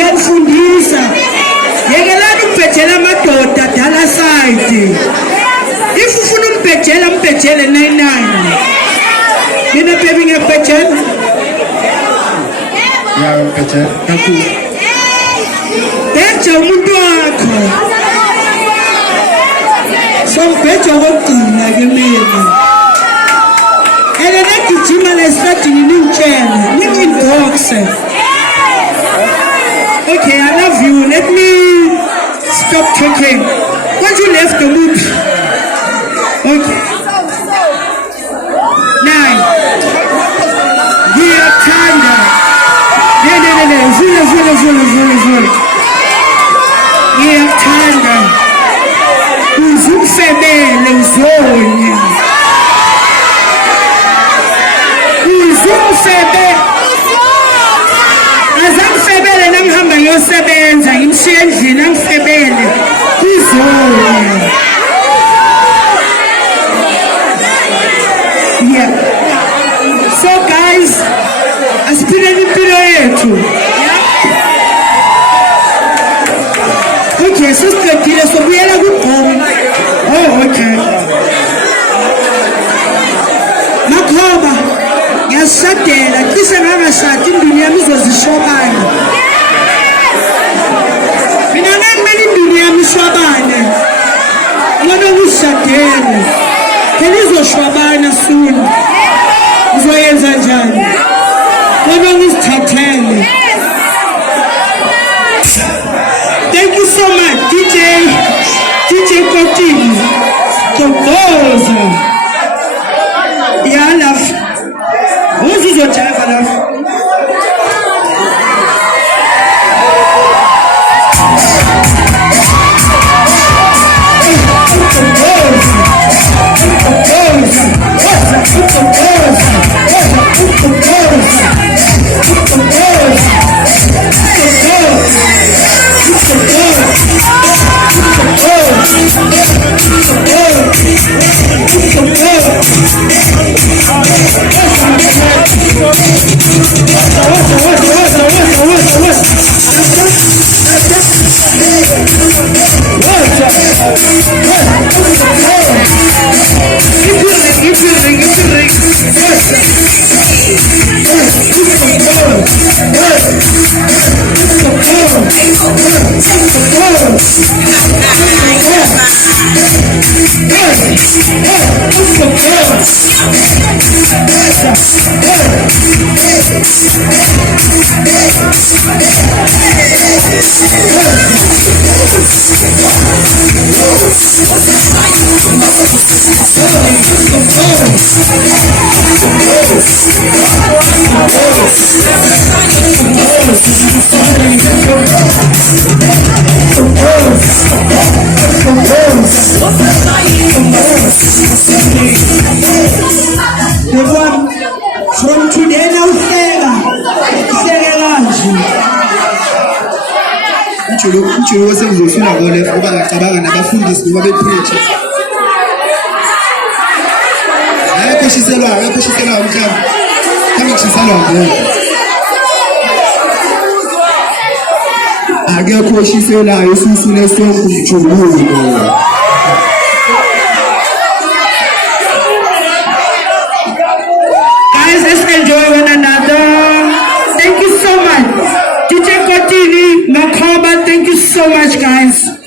ngiyanifundisa yekelani ukubhejela amadoda dala side if ufuna umbhejela mbhejele 99 mina baby ngiyabhejela ngiyabhejela kakhulu beja umuntu wakho sombheja kokugcina ke mina elena gijima lesitadini ningitshele ningindoxe. Okay, I love you. Let me stop talking. Once you left the mood. Okay. 9. Ngiyathanda. Vula. Ngiyathanda. Uzumfebele uzonya. Uzumfebele. Azamfebele nangihamba ngiyosebenza ngimshiye endlini angifebele kuzoya. Yeah. So guys, asiphileni impilo yethu. Okay, sesiqedile sobuyela kubhomu. Oh, okay. Makhoba ngiyashadela cishe ngangashadi induni yami izozishobana. Mina ngangimele induni yami ishwabane ngoba ngishadele phela izoshwabana soon. Ngizoyenza njani ngoba ngizithathele. Thank you so much DJ Kotini Tokoza. Yeah, love. Who's your driver, love? From today now, umjulu wasengizofuna kole ngoba ngicabanga nabafundisi ngoba bepreach ayakhishiselwa umhlaba kama kushiselwa ngoba akekho oshiselayo sisule sonke umjuluko. Guys, let's enjoy one another. Thank you so much. DJ Kotini, Makhoba, thank you so much, guys.